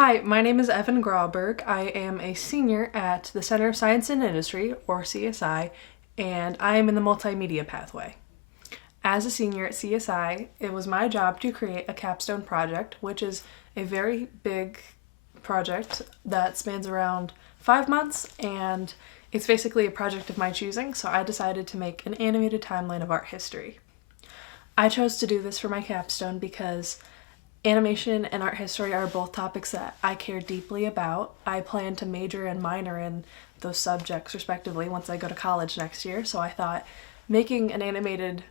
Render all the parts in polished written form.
Hi, my name is Evan Grauberg. I am a senior at the Center of Science and Industry, or CSI, and I am in the multimedia pathway. As a senior at CSI, it was my job to create a capstone project, which is a very big project that spans around 5 months, and it's basically a project of my choosing, so I decided to make an animated timeline of art history. I chose to do this for my capstone because animation and art history are both topics that I care deeply about. I plan to major and minor in those subjects respectively once I go to college next year, so I thought making an animated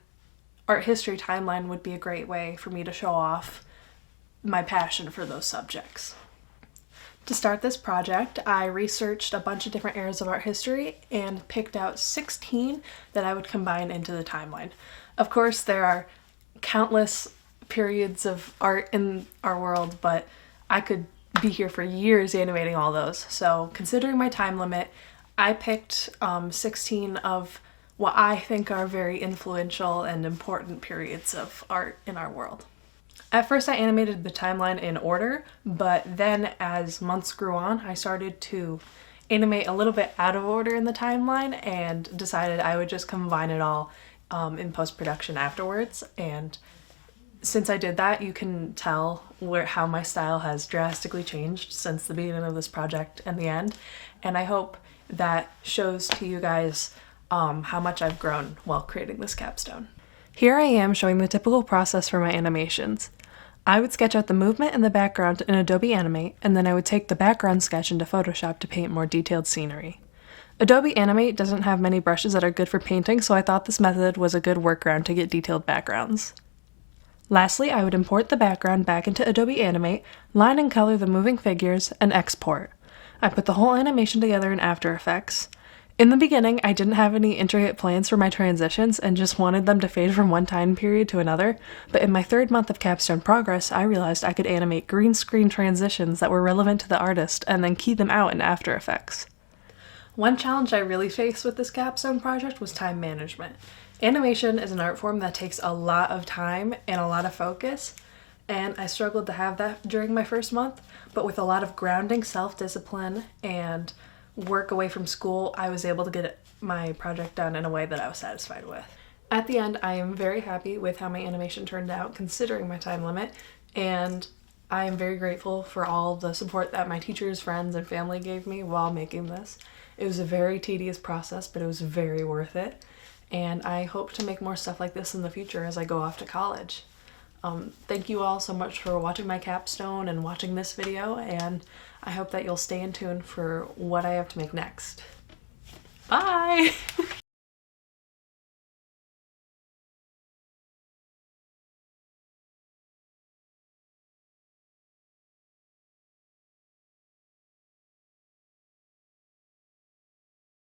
art history timeline would be a great way for me to show off my passion for those subjects. To start this project, I researched a bunch of different eras of art history and picked out 16 that I would combine into the timeline. Of course, there are countless periods of art in our world, but I could be here for years animating all those. So considering my time limit, I picked 16 of what I think are very influential and important periods of art in our world. At first I animated the timeline in order, but then as months grew on, I started to animate a little bit out of order in the timeline and decided I would just combine it all in post-production afterwards. And since I did that, you can tell how my style has drastically changed since the beginning of this project and the end, and I hope that shows to you guys how much I've grown while creating this capstone. Here I am showing the typical process for my animations. I would sketch out the movement and the background in Adobe Animate, and then I would take the background sketch into Photoshop to paint more detailed scenery. Adobe Animate doesn't have many brushes that are good for painting, so I thought this method was a good workaround to get detailed backgrounds. Lastly, I would import the background back into Adobe Animate, line and color the moving figures, and export. I put the whole animation together in After Effects. In the beginning, I didn't have any intricate plans for my transitions and just wanted them to fade from one time period to another, but in my 3rd month of capstone progress, I realized I could animate green screen transitions that were relevant to the artist and then key them out in After Effects. One challenge I really faced with this capstone project was time management. Animation is an art form that takes a lot of time and a lot of focus, and I struggled to have that during my 1st month, but with a lot of grounding, self-discipline, and work away from school, I was able to get my project done in a way that I was satisfied with. At the end, I am very happy with how my animation turned out considering my time limit, and I am very grateful for all the support that my teachers, friends, and family gave me while making this. It was a very tedious process, but it was very worth it. And I hope to make more stuff like this in the future as I go off to college. Thank you all so much for watching my capstone and watching this video, and I hope that you'll stay in tune for what I have to make next. Bye!